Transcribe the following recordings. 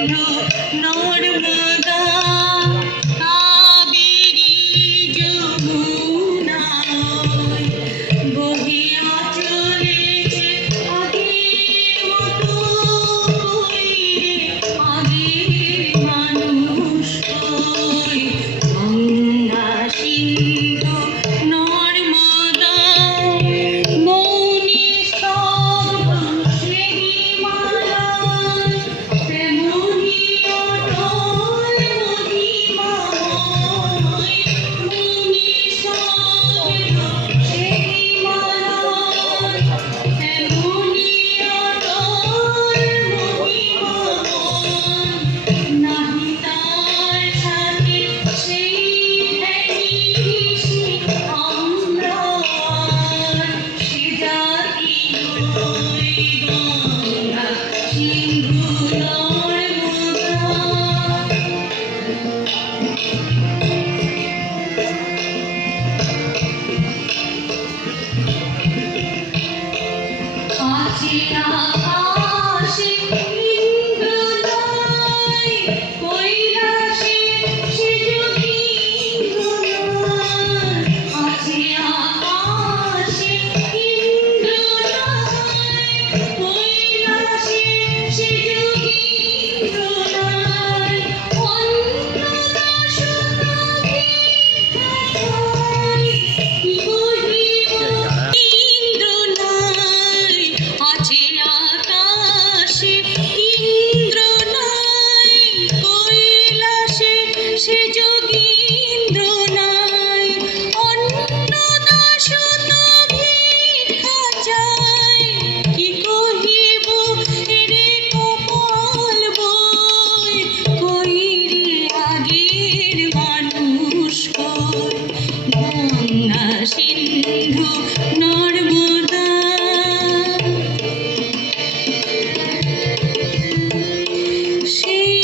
সিন্ধু নর্মদা কাবেরী যমুনা বহিয়া চলেছে আগের মতো আগের মানুষ কই গঙ্গা সিন্ধু নর্মদা মৌনি স্তব্ধ সেই মালা তেমনি অটল মহিমাময় মৌনি স্তব্ধ সেই মালা তেমনি অটল মহিমাময় নাহি তার সাথে সেই ধ্যানী আমরা সে জাতি নই গঙ্গা সিন্ধু নর্মদা আছে আকাশে ইন্দ্রদয় কৈলাসে সে যোগীন্দ্রদয় আছে আকাশে ইন্দ্রদয় কৈলাসে সে যোগীন্দ্রদয় অন্নদাসন ভিক্ষায় কি কহিব ইন্দ্রনয় আছে আকাশে ইন্দ্রনয় কৈলাসে সে যোগীন্দ্রনয় অন্নদাসন ভিক্ষা চায় কি কহিব রে কপাল বই কই রে আগের মানুষ কই গঙ্গা সিন্ধু নর্মদা সেই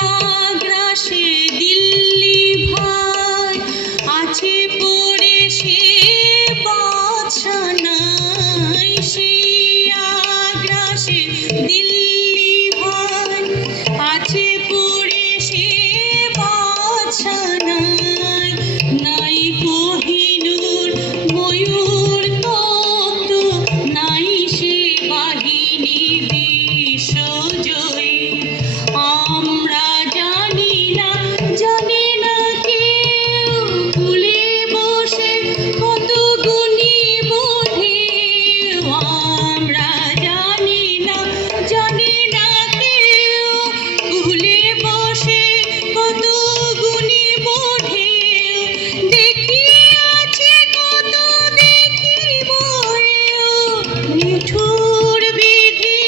আগ্রাসে দিল্লি ভাই আছে পড়ে সে বাদশানাই সেই আগ্রাসে দিল্লি ভাই আছে পড়ে সে বাদশানাই নাই কোহিনূর ময়ূর তপ্ত নাই সে বাহিনী বিশ্বজয়ী আমরা জানি না জানে না কেউ কুলে বসে কত গুণিব ঢেউ আমরা জানি না জানে না কেউ কুলে বসে কত গুণিব ঢেউ দেখিয়াছে কত দেখিব নিঠুর বিধি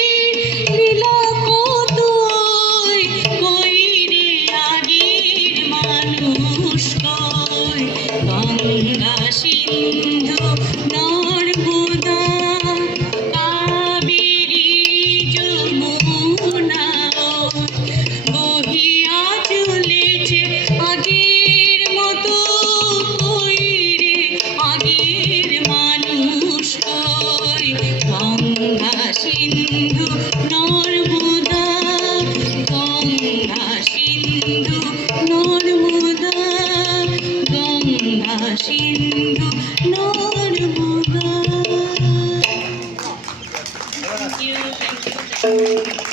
লীলা কতই কই রে আগের মানুষ কই গঙ্গা সিন্ধু নর্মদা কাবেরী যমুনা বহিয়া চলেছে আগের মতো কই রে আগের মানুষ কই গঙ্গা সিন্ধু নর্মদা গঙ্গা সিন্ধু নর্মদা গঙ্গা সিন্ধু নর্মদা। Thank you.